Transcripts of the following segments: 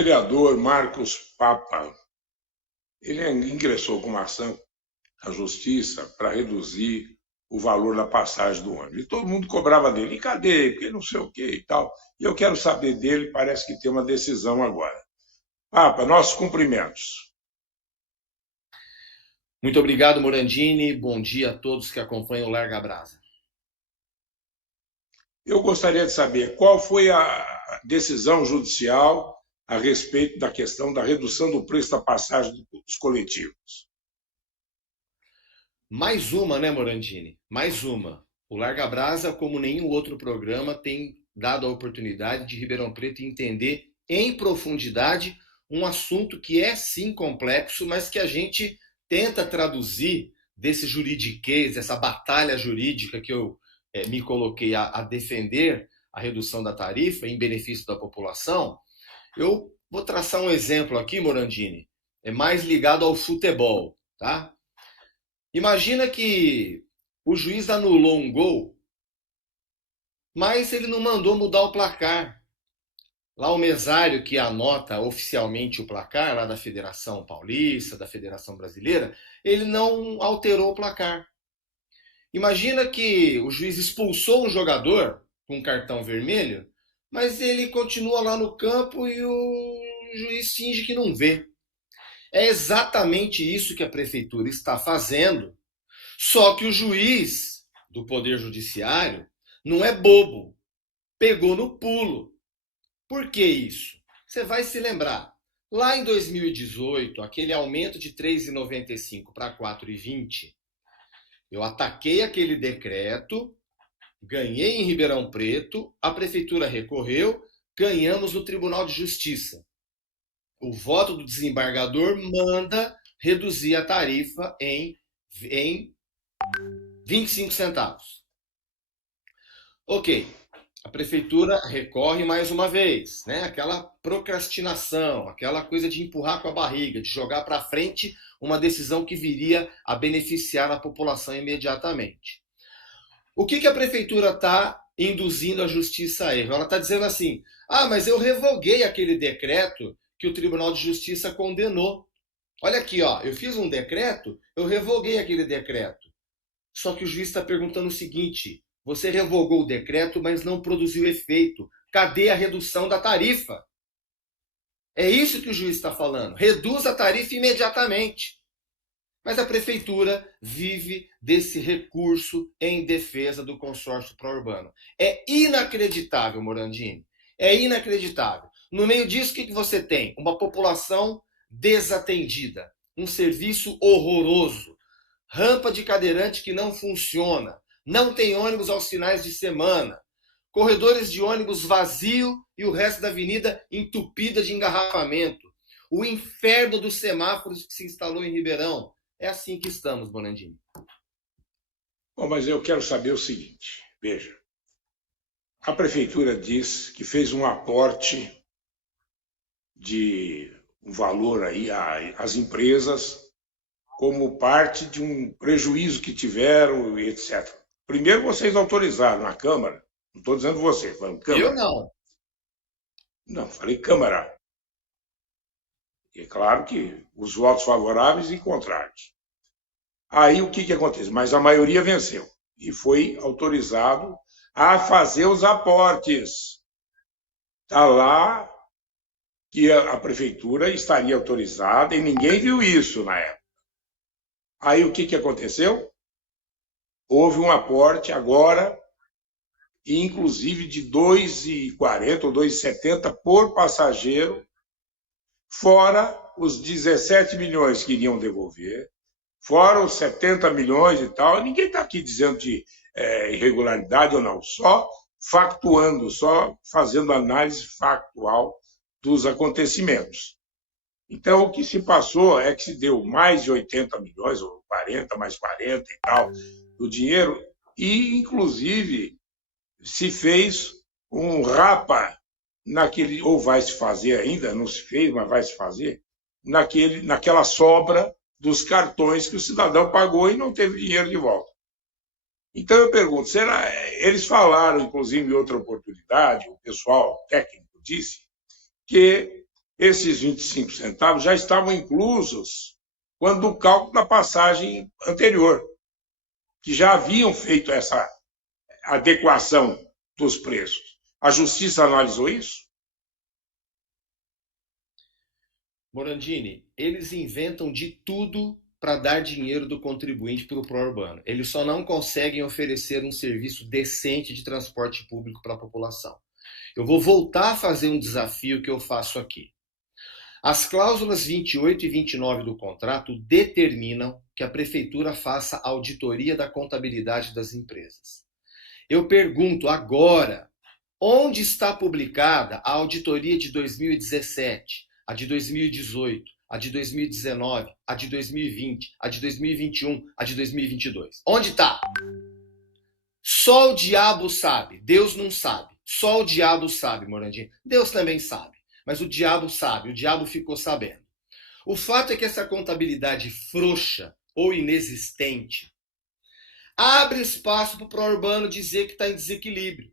vereador Marcos Papa, ele ingressou com uma ação à justiça para reduzir o valor da passagem do ônibus. E todo mundo cobrava dele. E cadê? Porque não sei o que e tal. E eu quero saber dele, parece que tem uma decisão agora. Papa, nossos cumprimentos. Muito obrigado, Morandini. Bom dia a todos que acompanham o Larga Brasa. Eu gostaria de saber qual foi a decisão judicial a respeito da questão da redução do preço da passagem dos coletivos. Mais uma, né, Morandini? Mais uma. O Larga Brasa, como nenhum outro programa, tem dado a oportunidade de Ribeirão Preto entender em profundidade um assunto que é sim complexo, mas que a gente tenta traduzir desse juridiquês, dessa batalha jurídica que eu me coloquei a defender a redução da tarifa em benefício da população. Eu vou traçar um exemplo aqui, Morandini, é mais ligado ao futebol, tá? Imagina que o juiz anulou um gol, mas ele não mandou mudar o placar. Lá o mesário que anota oficialmente o placar, lá da Federação Paulista, da Federação Brasileira, ele não alterou o placar. Imagina que o juiz expulsou um jogador com um cartão vermelho, mas ele continua lá no campo e o juiz finge que não vê. É exatamente isso que a prefeitura está fazendo. Só que o juiz do Poder Judiciário não é bobo, pegou no pulo. Por que isso? Você vai se lembrar. Lá em 2018, aquele aumento de 3,95 para 4,20, eu ataquei aquele decreto, ganhei em Ribeirão Preto, a prefeitura recorreu, ganhamos no Tribunal de Justiça. O voto do desembargador manda reduzir a tarifa em 25 centavos. Ok, a prefeitura recorre mais uma vez, né? Aquela procrastinação, aquela coisa de empurrar com a barriga, de jogar para frente uma decisão que viria a beneficiar a população imediatamente. O que a prefeitura está induzindo a justiça a erro? Ela está dizendo assim: ah, mas eu revoguei aquele decreto que o Tribunal de Justiça condenou. Olha aqui, ó, eu fiz um decreto, eu revoguei aquele decreto. Só que o juiz está perguntando o seguinte: você revogou o decreto, mas não produziu efeito. Cadê a redução da tarifa? É isso que o juiz está falando. Reduz a tarifa imediatamente. Mas a prefeitura vive desse recurso em defesa do consórcio pró-urbano. É inacreditável, Morandini. É inacreditável. No meio disso, o que você tem? Uma população desatendida, um serviço horroroso, rampa de cadeirante que não funciona, não tem ônibus aos finais de semana, corredores de ônibus vazio e o resto da avenida entupida de engarrafamento, o inferno dos semáforos que se instalou em Ribeirão. É assim que estamos, Bonandini. Bom, mas eu quero saber o seguinte, veja, a prefeitura diz que fez um aporte de um valor aí às empresas como parte de um prejuízo que tiveram, etc. Primeiro vocês autorizaram na Câmara, não estou dizendo você, falando Câmara. Eu não. Não, falei Câmara. E é claro que os votos favoráveis e contrários. Aí o que acontece? Mas a maioria venceu e foi autorizado a fazer os aportes. Está lá que a prefeitura estaria autorizada e ninguém viu isso na época. Aí o que aconteceu? Houve um aporte agora, inclusive de R$ 2,40 ou R$ 2,70 por passageiro, fora os 17 milhões que iriam devolver, fora os 70 milhões e tal. Ninguém está aqui dizendo de irregularidade ou não, só factuando, só fazendo análise factual dos acontecimentos. Então, o que se passou é que se deu mais de 80 milhões, ou 40, mais 40 e tal, do dinheiro, e, inclusive, se fez um rapa naquele, ou vai se fazer ainda, não se fez, mas vai se fazer, naquela sobra dos cartões que o cidadão pagou e não teve dinheiro de volta. Então eu pergunto, será, eles falaram, inclusive em outra oportunidade, o pessoal técnico disse, que esses 25 centavos já estavam inclusos quando o cálculo da passagem anterior, que já haviam feito essa adequação dos preços. A Justiça analisou isso? Morandini, eles inventam de tudo para dar dinheiro do contribuinte para o pró-urbano. Eles só não conseguem oferecer um serviço decente de transporte público para a população. Eu vou voltar a fazer um desafio que eu faço aqui. As cláusulas 28 e 29 do contrato determinam que a prefeitura faça auditoria da contabilidade das empresas. Eu pergunto agora, onde está publicada a auditoria de 2017, a de 2018, a de 2019, a de 2020, a de 2021, a de 2022? Onde está? Só o diabo sabe, Deus não sabe. Só o diabo sabe, Morandinho. Deus também sabe, mas o diabo sabe, o diabo ficou sabendo. O fato é que essa contabilidade frouxa ou inexistente abre espaço para o pró-urbano dizer que está em desequilíbrio.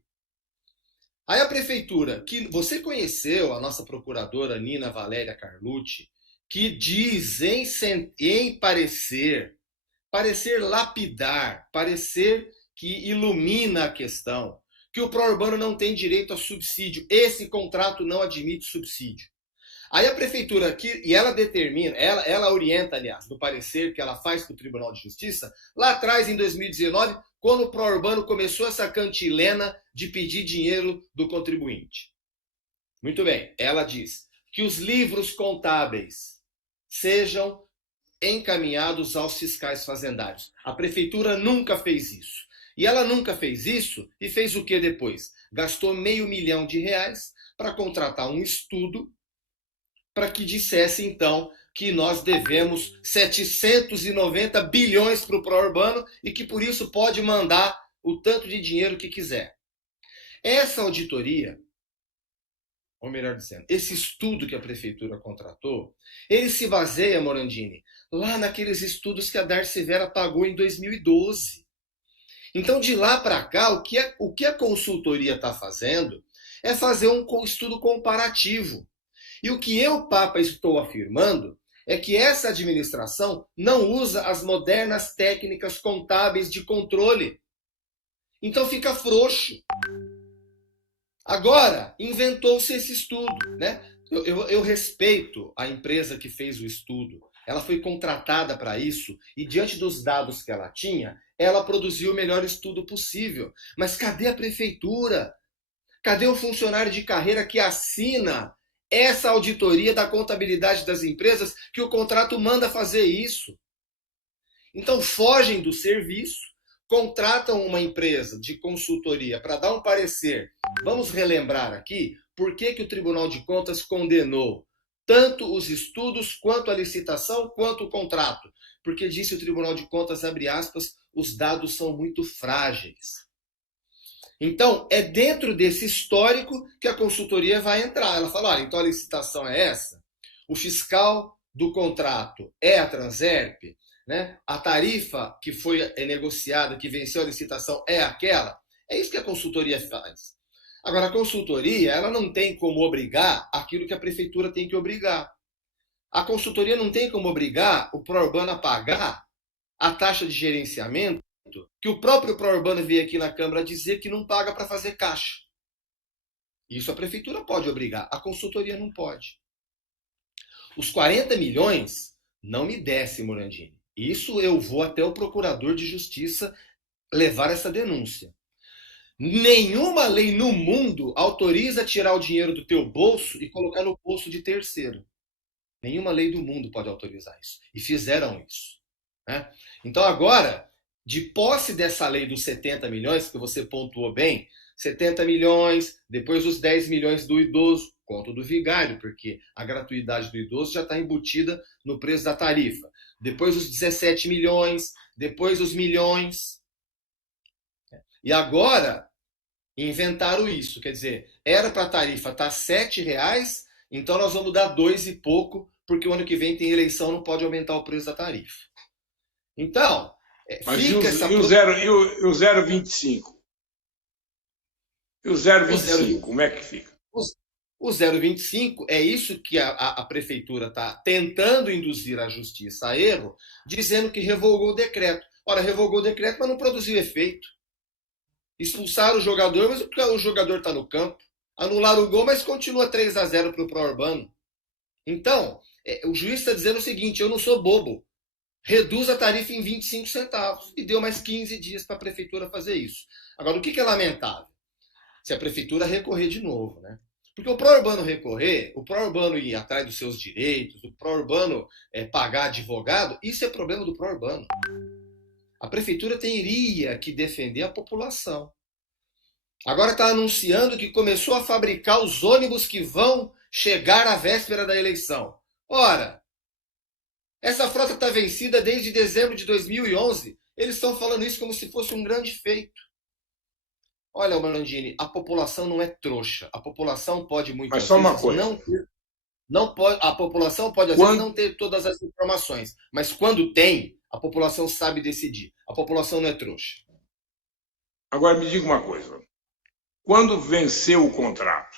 Aí a prefeitura, que você conheceu, a nossa procuradora Nina Valéria Carlucci, que diz em parecer lapidar, parecer que ilumina a questão, que o pró-urbano não tem direito a subsídio. Esse contrato não admite subsídio. Aí a prefeitura, e ela determina, ela orienta, aliás, no parecer que ela faz para o Tribunal de Justiça, lá atrás, em 2019, quando o pró-urbano começou essa cantilena de pedir dinheiro do contribuinte. Muito bem, ela diz que os livros contábeis sejam encaminhados aos fiscais fazendários. A prefeitura nunca fez isso. E ela nunca fez isso e fez o que depois? Gastou R$500 mil para contratar um estudo para que dissesse, então, que nós devemos 790 bilhões para o pró-urbano e que, por isso, pode mandar o tanto de dinheiro que quiser. Essa auditoria, ou melhor dizendo, esse estudo que a prefeitura contratou, ele se baseia, Morandini, lá naqueles estudos que a Darcy Vera pagou em 2012. Então, de lá para cá, o que a consultoria está fazendo é fazer um estudo comparativo. E o que eu, Papa, estou afirmando é que essa administração não usa as modernas técnicas contábeis de controle. Então fica frouxo. Agora, inventou-se esse estudo, né? Eu respeito a empresa que fez o estudo. Ela foi contratada para isso e, diante dos dados que ela tinha, ela produziu o melhor estudo possível. Mas cadê a prefeitura? Cadê o funcionário de carreira que assina essa auditoria da contabilidade das empresas que o contrato manda fazer isso? Então fogem do serviço, contratam uma empresa de consultoria para dar um parecer. Vamos relembrar aqui por que o Tribunal de Contas condenou tanto os estudos, quanto a licitação, quanto o contrato. Porque disse o Tribunal de Contas, abre aspas, os dados são muito frágeis. Então, é dentro desse histórico que a consultoria vai entrar. Ela fala, olha, então a licitação é essa, o fiscal do contrato é a Transerp, né? A tarifa que foi negociada, que venceu a licitação, é aquela. É isso que a consultoria faz. Agora, a consultoria, ela não tem como obrigar aquilo que a prefeitura tem que obrigar. A consultoria não tem como obrigar o pró-urbano a pagar a taxa de gerenciamento que o próprio pró-urbano veio aqui na Câmara dizer que não paga para fazer caixa. Isso a prefeitura pode obrigar, a consultoria não pode. Os 40 milhões não me desce, Morandini. Isso eu vou até o procurador de justiça levar essa denúncia. Nenhuma lei no mundo autoriza tirar o dinheiro do teu bolso e colocar no bolso de terceiro. Nenhuma lei do mundo pode autorizar isso. E fizeram isso, né? Então agora, de posse dessa lei dos 70 milhões, que você pontuou bem, 70 milhões, depois os 10 milhões do idoso, conto do vigário, porque a gratuidade do idoso já está embutida no preço da tarifa. Depois os 17 milhões, depois os milhões. E agora inventaram isso, quer dizer, era para a tarifa estar R$7, então nós vamos dar 2 e pouco, porque o ano que vem tem eleição, não pode aumentar o preço da tarifa. Então, mas fica e o 0,25? E o 0,25, como é que fica? O 0,25 é isso que a prefeitura está tentando induzir a justiça a erro, dizendo que revogou o decreto. Ora, revogou o decreto, mas não produziu efeito. Expulsaram o jogador, mas o jogador está no campo. Anularam o gol, mas continua 3-0 para o Pro Urbano. Então, o juiz está dizendo o seguinte: eu não sou bobo. Reduz a tarifa em 25 centavos. E deu mais 15 dias para a prefeitura fazer isso. Agora, o que é lamentável? Se a prefeitura recorrer de novo, né? Porque o pró-urbano recorrer, o pró-urbano ir atrás dos seus direitos, o pró-urbano pagar advogado, isso é problema do pró-urbano. A prefeitura teria que defender a população. Agora está anunciando que começou a fabricar os ônibus que vão chegar à véspera da eleição. Ora, essa frota está vencida desde dezembro de 2011. Eles estão falando isso como se fosse um grande feito. Olha, Morandini, a população não é trouxa. A população pode muitas Mas só uma vezes coisa. não pode, a população pode às vezes não ter todas as informações, mas quando tem, a população sabe decidir. A população não é trouxa. Agora me diga uma coisa. Quando venceu o contrato?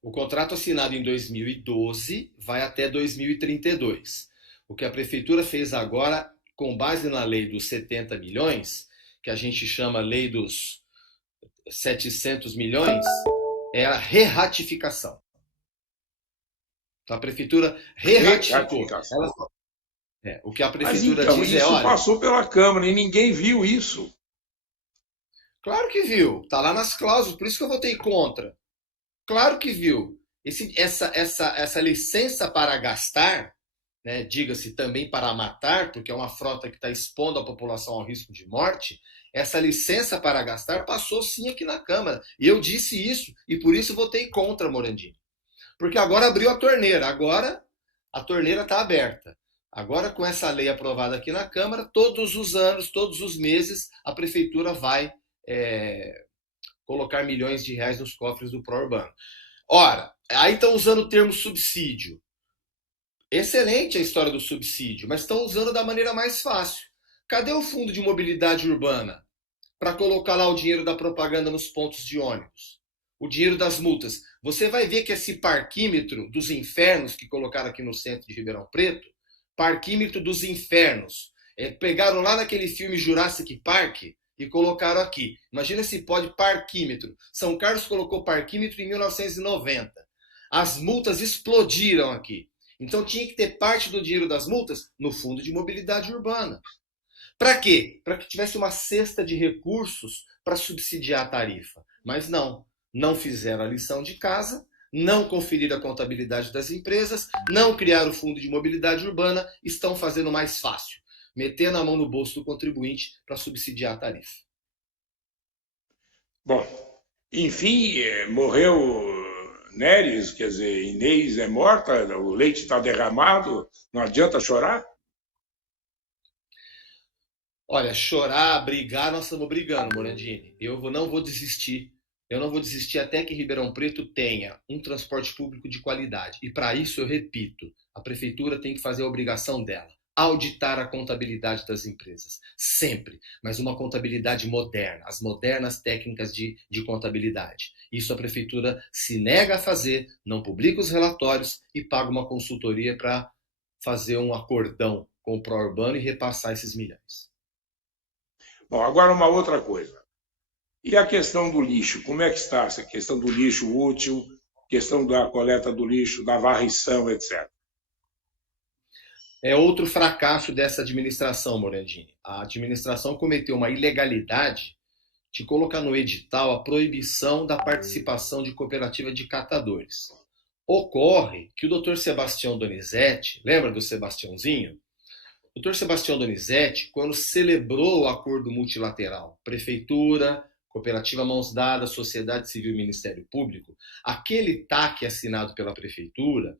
O contrato assinado em 2012 vai até 2032. O que a prefeitura fez agora, com base na lei dos 70 milhões, que a gente chama lei dos 700 milhões, é a reratificação. Então a prefeitura reratificou. O que a prefeitura mas então, diz isso olha, passou pela Câmara e ninguém viu isso. Claro que viu. Está lá nas cláusulas, por isso que eu votei contra. Claro que viu. Essa licença para gastar, né, diga-se também para matar, porque é uma frota que está expondo a população ao risco de morte, essa licença para gastar passou sim aqui na Câmara. E eu disse isso, e por isso votei contra, Morandini. Porque agora abriu a torneira, agora a torneira está aberta. Agora, com essa lei aprovada aqui na Câmara, todos os anos, todos os meses, a Prefeitura vai colocar milhões de reais nos cofres do pró-urbano. Ora, aí estão usando o termo subsídio. Excelente a história do subsídio, mas estão usando da maneira mais fácil. Cadê o fundo de mobilidade urbana para colocar lá o dinheiro da propaganda nos pontos de ônibus? O dinheiro das multas. Você vai ver que esse parquímetro dos infernos que colocaram aqui no centro de Ribeirão Preto, parquímetro dos infernos, pegaram lá naquele filme Jurassic Park e colocaram aqui. Imagina se pode parquímetro. São Carlos colocou parquímetro em 1990. As multas explodiram aqui. Então tinha que ter parte do dinheiro das multas no Fundo de Mobilidade Urbana. Para quê? Para que tivesse uma cesta de recursos para subsidiar a tarifa. Mas não fizeram a lição de casa, não conferiram a contabilidade das empresas, não criaram o Fundo de Mobilidade Urbana, estão fazendo mais fácil, metendo a mão no bolso do contribuinte para subsidiar a tarifa. Bom, enfim, morreu Neres, quer dizer, Inês é morta, o leite está derramado, não adianta chorar? Olha, chorar, brigar, nós estamos brigando, Morandini. Eu não vou desistir. Eu não vou desistir até que Ribeirão Preto tenha um transporte público de qualidade. E para isso, eu repito, a prefeitura tem que fazer a obrigação dela. Auditar a contabilidade das empresas. Sempre. Mas uma contabilidade moderna. As modernas técnicas de contabilidade. Isso a prefeitura se nega a fazer, não publica os relatórios e paga uma consultoria para fazer um acordão com o pró-urbano e repassar esses milhões. Bom, agora uma outra coisa. E a questão do lixo? Como é que está essa questão do lixo útil, questão da coleta do lixo, da varrição, etc.? É outro fracasso dessa administração, Morandini. A administração cometeu uma ilegalidade de colocar no edital a proibição da participação de cooperativa de catadores. Ocorre que o Dr. Sebastião Donizete, lembra do Sebastiãozinho? O Dr. Sebastião Donizete, quando celebrou o acordo multilateral, prefeitura, cooperativa Mãos Dadas, sociedade civil e Ministério Público, aquele TAC assinado pela prefeitura,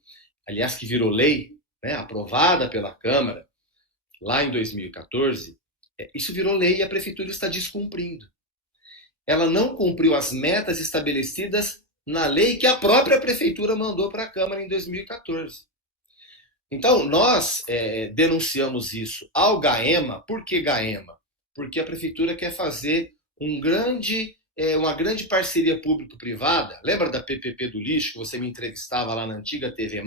aliás, que virou lei, né, aprovada pela Câmara, lá em 2014, isso virou lei e a prefeitura está descumprindo. Ela não cumpriu as metas estabelecidas na lei que a própria prefeitura mandou para a Câmara em 2014. Então, nós denunciamos isso ao GAEMA. Por que GAEMA? Porque a prefeitura quer fazer um grande uma grande parceria público-privada. Lembra da PPP do lixo, que você me entrevistava lá na antiga TV+?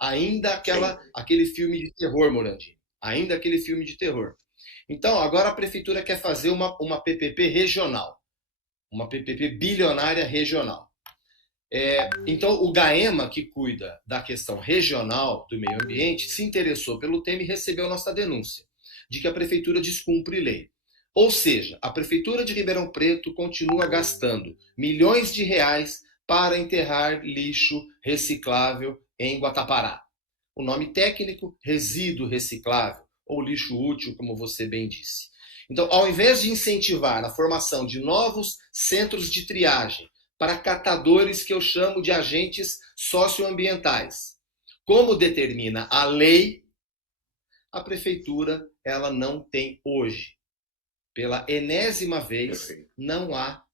Ainda aquele filme de terror, Morandini. Ainda aquele filme de terror. Então, agora a prefeitura quer fazer uma PPP regional. Uma PPP bilionária regional. Então, o GAEMA, que cuida da questão regional do meio ambiente, se interessou pelo tema e recebeu nossa denúncia de que a prefeitura descumpre lei. Ou seja, a prefeitura de Ribeirão Preto continua gastando milhões de reais para enterrar lixo reciclável em Guatapará. O nome técnico, resíduo reciclável, ou lixo útil, como você bem disse. Então, ao invés de incentivar a formação de novos centros de triagem para catadores que eu chamo de agentes socioambientais, como determina a lei, a prefeitura ela não tem hoje. Pela enésima vez, não há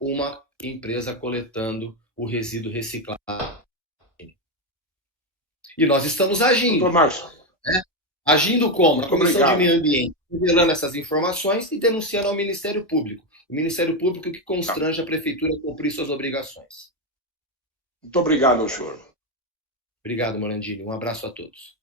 uma empresa coletando o resíduo reciclável. E nós estamos agindo. Doutor Márcio. Agindo como? Na Comissão de Meio Ambiente, revelando essas informações e denunciando ao Ministério Público. O Ministério Público que constrange a Prefeitura a cumprir suas obrigações. Muito obrigado, senhor. Obrigado, Morandini. Um abraço a todos.